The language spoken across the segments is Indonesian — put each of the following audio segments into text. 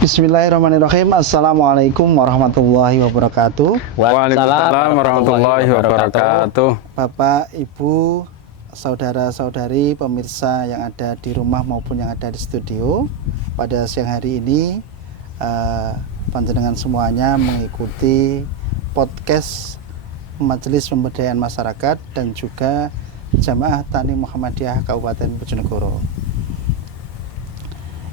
Bismillahirrahmanirrahim. Assalamualaikum warahmatullahi wabarakatuh. Waalaikumsalam warahmatullahi wabarakatuh. Bapak, Ibu, saudara-saudari pemirsa yang ada di rumah maupun yang ada di studio, pada siang hari ini panjenengan semuanya mengikuti podcast Majelis Pemberdayaan Masyarakat dan juga Jamaah Tani Muhammadiyah Kabupaten Bojonegoro.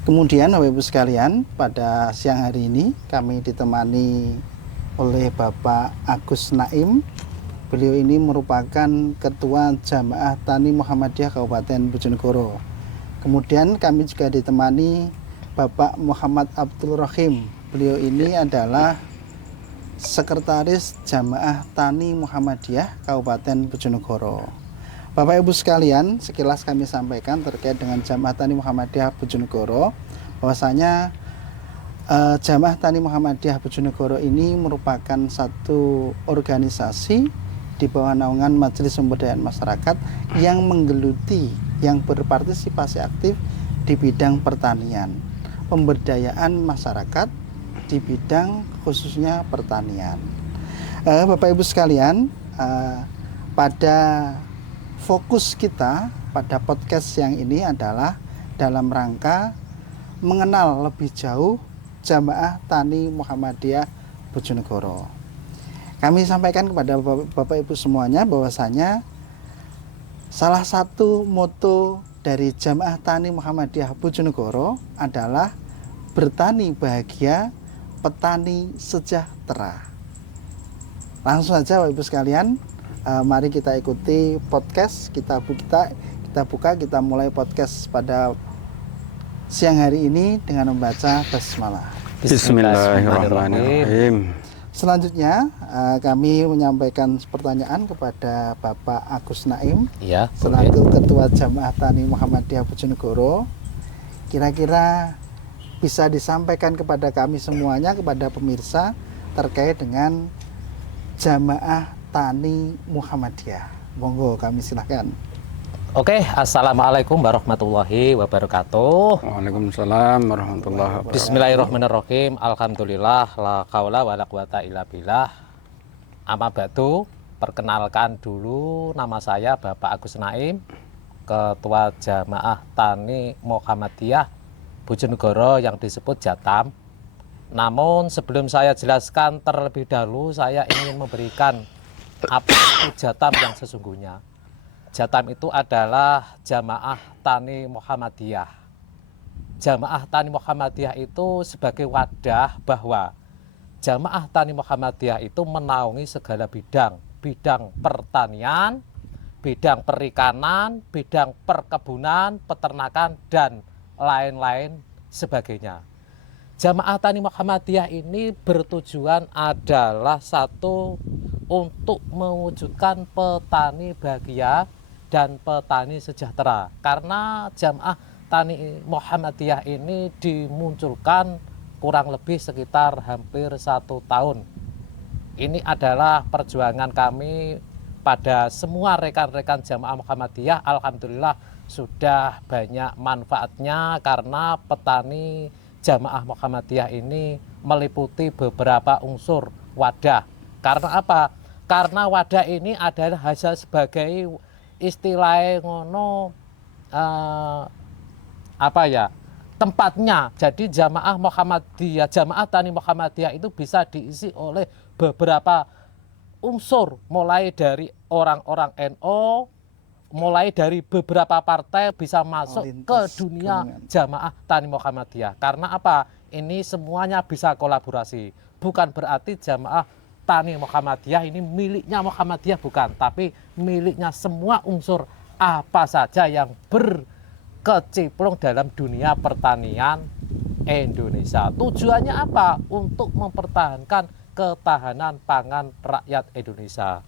Kemudian Bapak Ibu sekalian, pada siang hari ini kami ditemani oleh Bapak Agus Naim. Beliau ini merupakan Ketua Jamaah Tani Muhammadiyah Kabupaten Bojonegoro. Kemudian kami juga ditemani Bapak Muhammad Abdul Rahim. Beliau ini adalah Sekretaris Jamaah Tani Muhammadiyah Kabupaten Bojonegoro. Bapak Ibu sekalian, sekilas kami sampaikan terkait dengan Jamaah Tani Muhammadiyah Bojonegoro, bahwasanya Jamaah Tani Muhammadiyah Bojonegoro ini merupakan satu organisasi di bawah naungan Majelis Pemberdayaan Masyarakat yang menggeluti, yang berpartisipasi aktif di bidang pertanian, pemberdayaan masyarakat di bidang khususnya pertanian. Bapak Ibu sekalian, pada fokus kita pada podcast yang ini adalah dalam rangka mengenal lebih jauh Jamaah Tani Muhammadiyah Bojonegoro. Kami sampaikan kepada Bapak Ibu semuanya bahwasanya salah satu moto dari Jamaah Tani Muhammadiyah Bojonegoro adalah bertani bahagia, petani sejahtera. Langsung saja Bapak Ibu sekalian, mari kita ikuti podcast, kita mulai podcast pada siang hari ini dengan membaca basmalah. Bismillahirrahmanirrahim. Selanjutnya kami menyampaikan pertanyaan kepada Bapak Agus Naim, ya, selaku Ketua Jamaah Tani Muhammadiyah Bojonegoro. Kira-kira bisa disampaikan kepada kami semuanya, kepada pemirsa, terkait dengan Jamaah Tani Muhammadiyah. Monggo, kami silakan. Oke, assalamualaikum warahmatullahi wabarakatuh. Waalaikumsalam warahmatullahi wabarakatuh. Bismillahirrahmanirrahim. Alhamdulillah, la qaula wala quwata illa billah. Amma ba'du, perkenalkan dulu, nama saya Bapak Agus Naim, Ketua Jamaah Tani Muhammadiyah Bojonegoro yang disebut Jatam. Namun sebelum saya jelaskan terlebih dahulu, saya ingin memberikan apa itu Jatam yang sesungguhnya. Jatam itu adalah Jamaah Tani Muhammadiyah. Jamaah Tani Muhammadiyah itu sebagai wadah bahwa Jamaah Tani Muhammadiyah itu menaungi segala bidang pertanian, bidang perikanan, bidang perkebunan, peternakan, dan lain-lain sebagainya. Jamaah Tani Muhammadiyah ini bertujuan adalah satu, untuk mewujudkan petani bahagia dan petani sejahtera. Karena Jamaah Tani Muhammadiyah ini dimunculkan kurang lebih sekitar hampir 1 tahun. Ini adalah perjuangan kami pada semua rekan-rekan Jamaah Muhammadiyah. Alhamdulillah sudah banyak manfaatnya karena petani Jamaah Muhammadiyah ini meliputi beberapa unsur wadah. Karena apa? Karena wadah ini adalah hanya sebagai istilah ngono tempatnya. Jadi Jamaah Muhammadiyah, Jamaah Tani Muhammadiyah itu bisa diisi oleh beberapa unsur, mulai dari orang-orang NU, mulai dari beberapa partai bisa masuk ke dunia Jamaah Tani Muhammadiyah. Karena apa? Ini semuanya bisa kolaborasi. Bukan berarti Jamaah Tani Muhammadiyah ini miliknya Muhammadiyah, bukan, tapi miliknya semua unsur apa saja yang berkecimpung dalam dunia pertanian Indonesia. Tujuannya apa? Untuk mempertahankan ketahanan pangan rakyat Indonesia.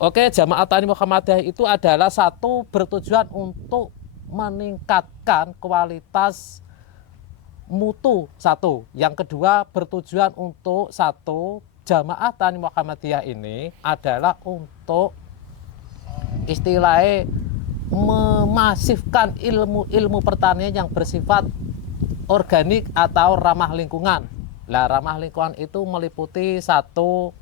Oke, Jamaah Tani Muhammadiyah itu adalah satu, bertujuan untuk meningkatkan kualitas mutu, satu. Yang kedua, bertujuan untuk satu, Jamaah Tani Muhammadiyah ini adalah untuk istilahnya memasifkan ilmu pertanian yang bersifat organik atau ramah lingkungan. Nah, ramah lingkungan itu meliputi satu,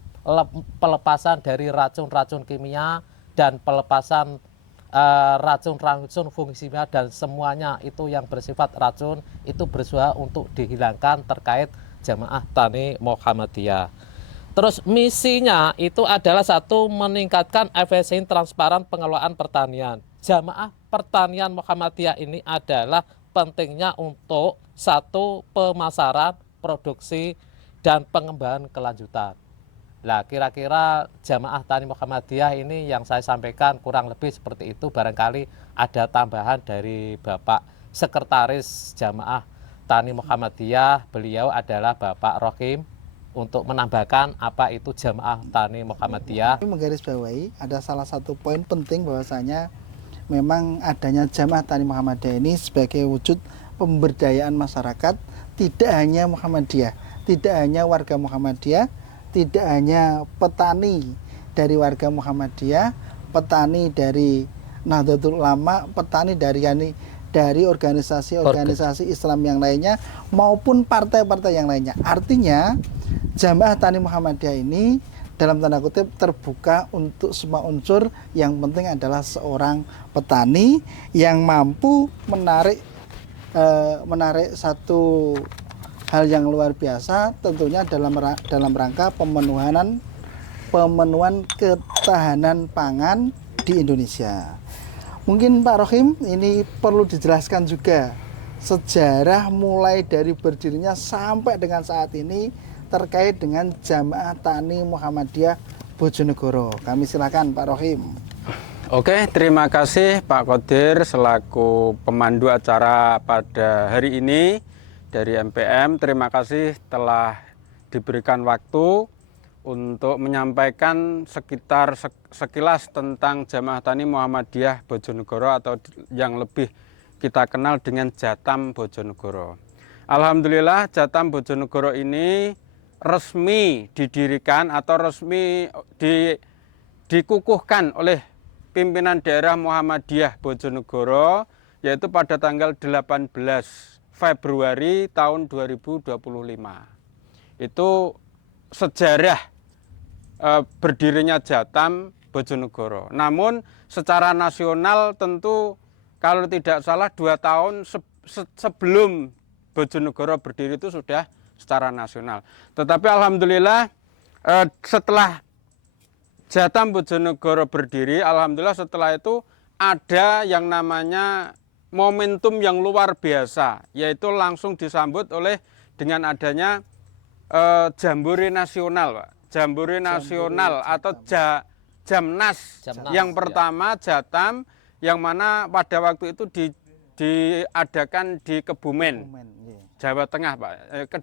pelepasan dari racun-racun kimia dan pelepasan racun-racun fungsi kimia, dan semuanya itu yang bersifat racun itu berusaha untuk dihilangkan terkait Jamaah Tani Muhammadiyah. Terus misinya itu adalah satu, meningkatkan efisiensi transparan pengelolaan pertanian. Jamaah Pertanian Muhammadiyah ini adalah pentingnya untuk satu, pemasaran, produksi, dan pengembangan kelanjutan. Nah, kira-kira Jamaah Tani Muhammadiyah ini yang saya sampaikan kurang lebih seperti itu. Barangkali ada tambahan dari Bapak Sekretaris Jamaah Tani Muhammadiyah, beliau adalah Bapak Rohim, untuk menambahkan apa itu Jamaah Tani Muhammadiyah. Menggarisbawahi ada salah satu poin penting bahwasanya memang adanya Jamaah Tani Muhammadiyah ini sebagai wujud pemberdayaan masyarakat, tidak hanya Muhammadiyah, tidak hanya warga Muhammadiyah, tidak hanya petani dari warga Muhammadiyah, petani dari Nahdlatul Ulama, petani dari organisasi-organisasi Islam yang lainnya maupun partai-partai yang lainnya. Artinya Jamaah Tani Muhammadiyah ini dalam tanda kutip terbuka untuk semua unsur. Yang penting adalah seorang petani yang mampu menarik satu hal yang luar biasa, tentunya dalam rangka pemenuhan ketahanan pangan di Indonesia. Mungkin Pak Rohim ini perlu dijelaskan juga sejarah mulai dari berdirinya sampai dengan saat ini terkait dengan Jamaah Tani Muhammadiyah Bojonegoro. Kami silakan Pak Rohim. Oke, terima kasih Pak Qadir selaku pemandu acara pada hari ini dari MPM. Terima kasih telah diberikan waktu untuk menyampaikan sekilas tentang Jamaah Tani Muhammadiyah Bojonegoro, atau yang lebih kita kenal dengan Jatam Bojonegoro. Alhamdulillah, Jatam Bojonegoro ini resmi didirikan atau resmi dikukuhkan oleh pimpinan daerah Muhammadiyah Bojonegoro, yaitu pada tanggal 18 Februari tahun 2025. Itu sejarah berdirinya Jatam Bojonegoro. Namun secara nasional tentu kalau tidak salah 2 tahun sebelum Bojonegoro berdiri itu sudah secara nasional. Tetapi alhamdulillah setelah Jatam Bojonegoro berdiri, alhamdulillah setelah itu ada yang namanya momentum yang luar biasa, yaitu langsung disambut oleh dengan adanya Jambore Nasional, Pak. Jambore Nasional atau Jamnas. Yang pertama Jatam, yang mana pada waktu itu diadakan di Kebumen, Jawa Tengah, Pak.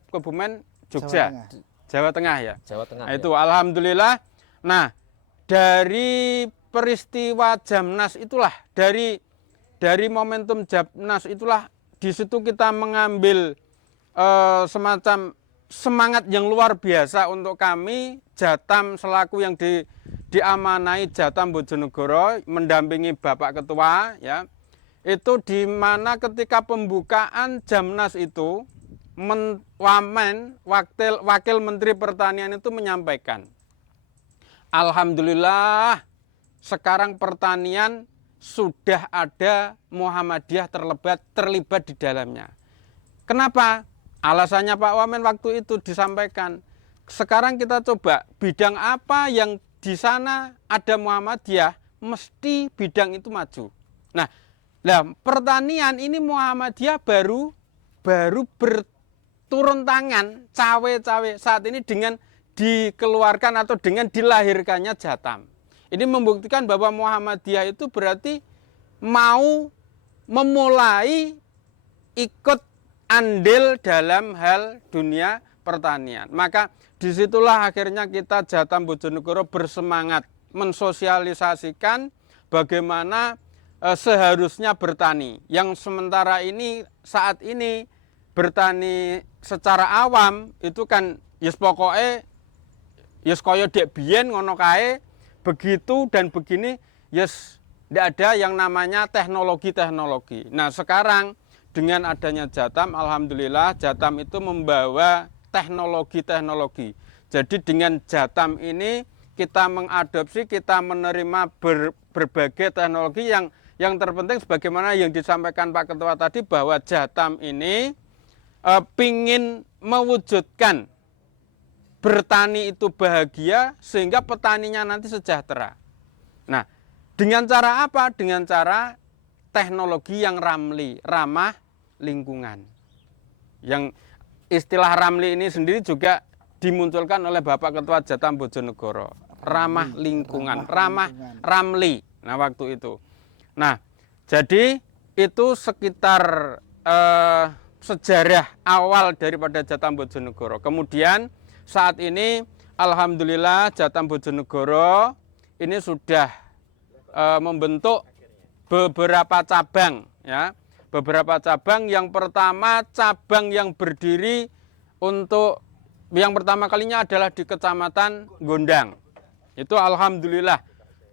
Kebumen, Jogja, Jawa Tengah ya. Jawa Tengah. Nah, itu alhamdulillah. Nah, dari peristiwa Jamnas itulah, dari momentum Jamnas itulah, di situ kita mengambil semacam semangat yang luar biasa untuk kami Jatam selaku yang diamanai Jatam Bojonegoro mendampingi Bapak Ketua ya. Itu di mana ketika pembukaan Jamnas itu Wakil Menteri Pertanian itu menyampaikan, alhamdulillah sekarang pertanian sudah ada Muhammadiyah terlibat di dalamnya. Kenapa? Alasannya Pak Wamen waktu itu disampaikan, sekarang kita coba bidang apa yang di sana ada Muhammadiyah, mesti bidang itu maju. Nah, pertanian ini Muhammadiyah baru berturun tangan cawe-cawe saat ini dengan dikeluarkan atau dengan dilahirkannya Jatam. Ini membuktikan bahwa Muhammadiyah itu berarti mau memulai ikut andil dalam hal dunia pertanian. Maka disitulah akhirnya kita Jatam Bojonegoro bersemangat mensosialisasikan bagaimana seharusnya bertani. Yang sementara ini, saat ini bertani secara awam itu kan yes pokoke yes kaya dek biyen ngono kae, begitu dan begini, yes tidak ada yang namanya teknologi. Nah sekarang dengan adanya Jatam, alhamdulillah Jatam itu membawa teknologi-teknologi. Jadi dengan Jatam ini kita mengadopsi, kita menerima berbagai teknologi yang terpenting sebagaimana yang disampaikan Pak Ketua tadi bahwa Jatam ini pingin mewujudkan bertani itu bahagia sehingga petaninya nanti sejahtera. Nah, dengan cara apa? Dengan cara teknologi yang ramah lingkungan. Yang istilah ramli ini sendiri juga dimunculkan oleh Bapak Ketua Jatam Bojonegoro. Ramah lingkungan, ramli. Nah, waktu itu. Nah, jadi itu sekitar sejarah awal daripada Jatam Bojonegoro. Kemudian saat ini alhamdulillah Jatam Bojonegoro ini sudah membentuk beberapa cabang, ya. Beberapa cabang. Yang pertama cabang yang berdiri untuk yang pertama kalinya adalah di Kecamatan Gondang. Itu alhamdulillah.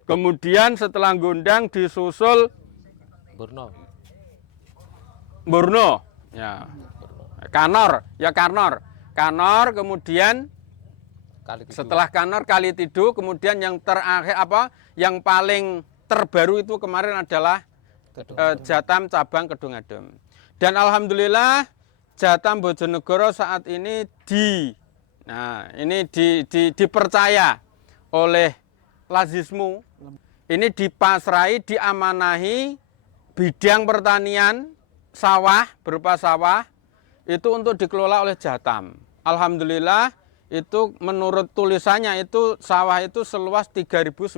Kemudian setelah Gondang disusul Borno, ya. Kanor, kemudian setelah Kanor Kalitidu, kemudian yang terakhir yang paling terbaru itu kemarin adalah Jatam cabang Kedung-Adem. Dan alhamdulillah Jatam Bojonegoro saat ini dipercaya oleh Lazismu. Ini dipasrai, diamanahi bidang pertanian sawah, berupa sawah itu untuk dikelola oleh Jatam. Alhamdulillah itu menurut tulisannya itu sawah itu seluas 3.900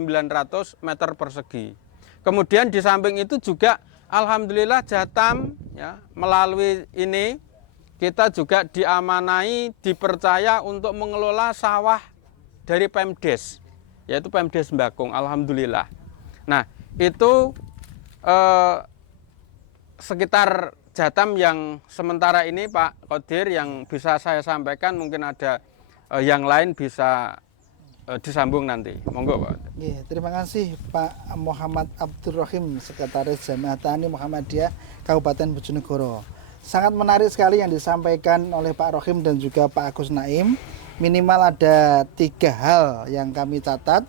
meter persegi. Kemudian di samping itu juga alhamdulillah Jatam, ya, melalui ini kita juga diamanai, dipercaya untuk mengelola sawah dari Pemdes, yaitu Pemdes Mbakung, alhamdulillah. Nah, itu sekitar Jatam yang sementara ini Pak Kodir yang bisa saya sampaikan, mungkin ada yang lain bisa disambung nanti. Monggo Pak. Terima kasih Pak Muhammad Abdurrahim, Sekretaris Jamaah Tani Muhammadiyah Kabupaten Bojonegoro. Sangat menarik sekali yang disampaikan oleh Pak Rohim dan juga Pak Agus Naim. Minimal ada 3 hal yang kami catat.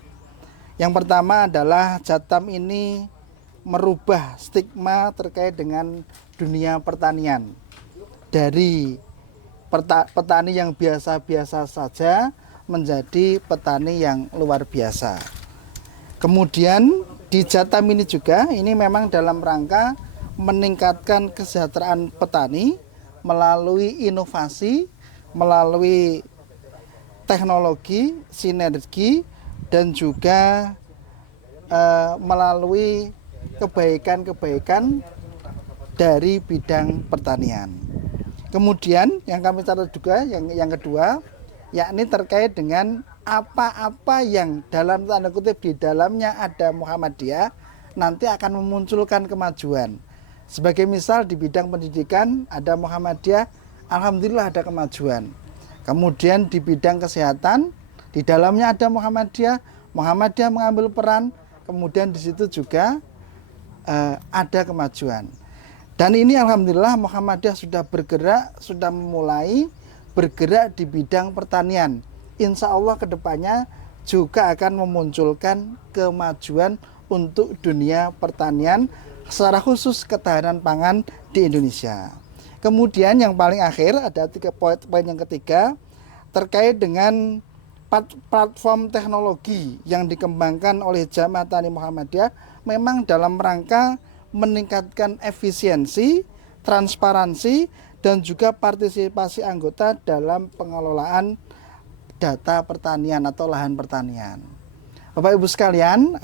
Yang pertama adalah Jatam ini merubah stigma terkait dengan dunia pertanian. Dari petani yang biasa-biasa saja menjadi petani yang luar biasa. Kemudian di Jatam ini juga ini memang dalam rangka meningkatkan kesejahteraan petani melalui inovasi, melalui teknologi, sinergi, dan juga melalui kebaikan-kebaikan dari bidang pertanian. Kemudian yang kami catat juga yang kedua, yakni terkait dengan apa-apa yang dalam tanda kutip di dalamnya ada Muhammadiyah nanti akan memunculkan kemajuan. Sebagai misal di bidang pendidikan ada Muhammadiyah, alhamdulillah ada kemajuan. Kemudian di bidang kesehatan di dalamnya ada Muhammadiyah, Muhammadiyah mengambil peran, kemudian di situ juga ada kemajuan. Dan ini alhamdulillah Muhammadiyah sudah bergerak, sudah memulai bergerak di bidang pertanian. Insya Allah kedepannya juga akan memunculkan kemajuan untuk dunia pertanian, secara khusus ketahanan pangan di Indonesia. Kemudian yang paling akhir ada 3 poin yang ketiga terkait dengan platform teknologi yang dikembangkan oleh Jamaah Tani Muhammadiyah memang dalam rangka meningkatkan efisiensi, transparansi, dan juga partisipasi anggota dalam pengelolaan data pertanian atau lahan pertanian. Bapak Ibu sekalian,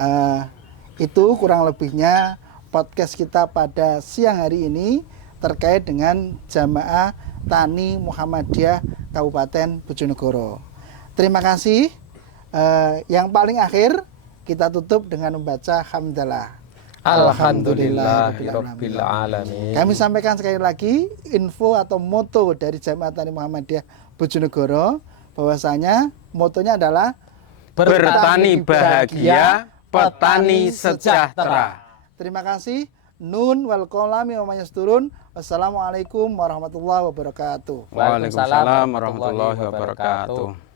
itu kurang lebihnya podcast kita pada siang hari ini terkait dengan Jamaah Tani Muhammadiyah Kabupaten Bojonegoro. Terima kasih. Yang paling akhir kita tutup dengan membaca hamdalah. Alhamdulillahirabbil alamin. Kami sampaikan sekali lagi info atau moto dari Jamaah Tani Muhammadiyah Bojonegoro, bahwasanya motonya adalah bertani bahagia, petani sejahtera. Terima kasih. Nun wal qalami wa ma yasturun. Wassalamualaikum warahmatullahi wabarakatuh. Waalaikumsalam warahmatullahi wabarakatuh.